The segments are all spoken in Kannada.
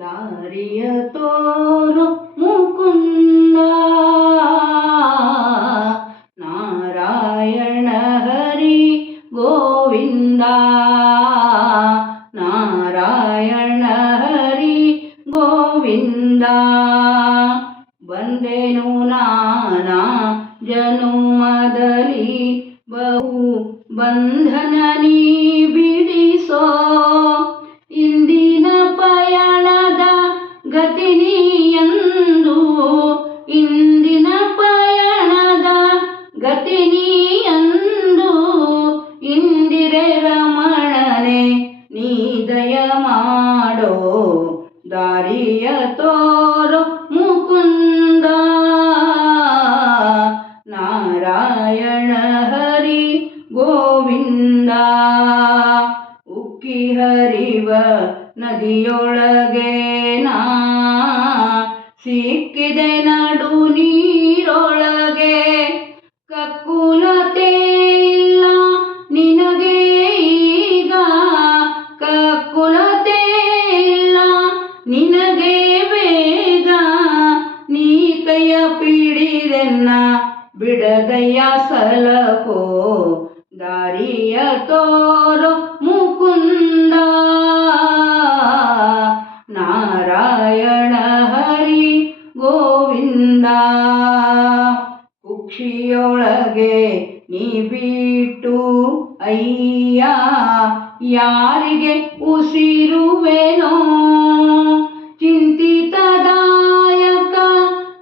ದಾರಿಯ ತೋರು ಮುಕುಂದ ನಾರಾಯಣ ಹರಿ ಗೋವಿಂದ ನಾರಾಯಣ ಹರಿ ಗೋವಿಂದ ಬಂದೆನು ನಾನಾ ಜನುಮದಲ್ಲಿ ಬಹು ಬಂಧನ ನೀ ಬಿಡಿಸೋ ಇಂದಿನ ಪಯಣದ ಗತಿ ನೀಯಂದು ಇಂದಿನ ಪಯಣದ ಗತಿ ನೀಯಂದು ಇಂದಿರೆ ರಮಣನೆ ನೀ ದಯ ಮಾಡೋ ದಾರಿಯ ತೋರೋ ಮುಕುಂದ ನಾರಾಯಣ ಹರಿ ಗೋವಿಂದ ಉಕ್ಕಿ ಹರಿವ ನದಿಯೊಳಗೆ ನಾ ಸಿಕ್ಕಿದೆ ನಡು ನೀರೊಳಗೆ ಕಕ್ಕುಲತೆ ಇಲ್ಲ ನಿನಗೆ ಈಗ ಕಕ್ಕುಲತೆ ಇಲ್ಲ ನಿನಗೆ ಬೇಗ ನೀ ಕೈಯ ಪಿಡಿದೆನ್ನ ಬಿಡದಯ್ಯ ಸಲಕೋ ದಾರಿಯ ತೋರೋ ಮುಕುಂದ ನಾರಾಯಣ ಹರಿ ಗೋವಿಂದ ಕುಕ್ಷಿಯೊಳಗೆ ನೀ ಬಿಟ್ಟು ಅಯ್ಯ ಯಾರಿಗೆ ಉಸಿರುವೆನೋ ಚಿಂತಿತದಾಯಕ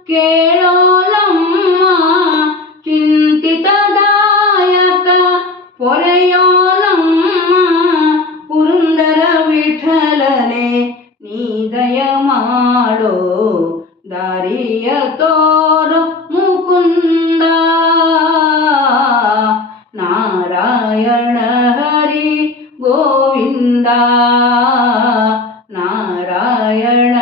ಕೇಳೋಲಮ್ಮ ಚಿಂತಿತದಾಯಕ ಪೊರೆಯೋಲಮ್ಮ ಪುರಂದರ ವಿಠಲನೆ ನೀ ದಯ ಮಾಡೋ ದಾರಿಯ ತೋರೋ ಮುಕುಂದ ನಾರಾಯಣ ಹರಿ ಗೋವಿಂದ ನಾರಾಯಣ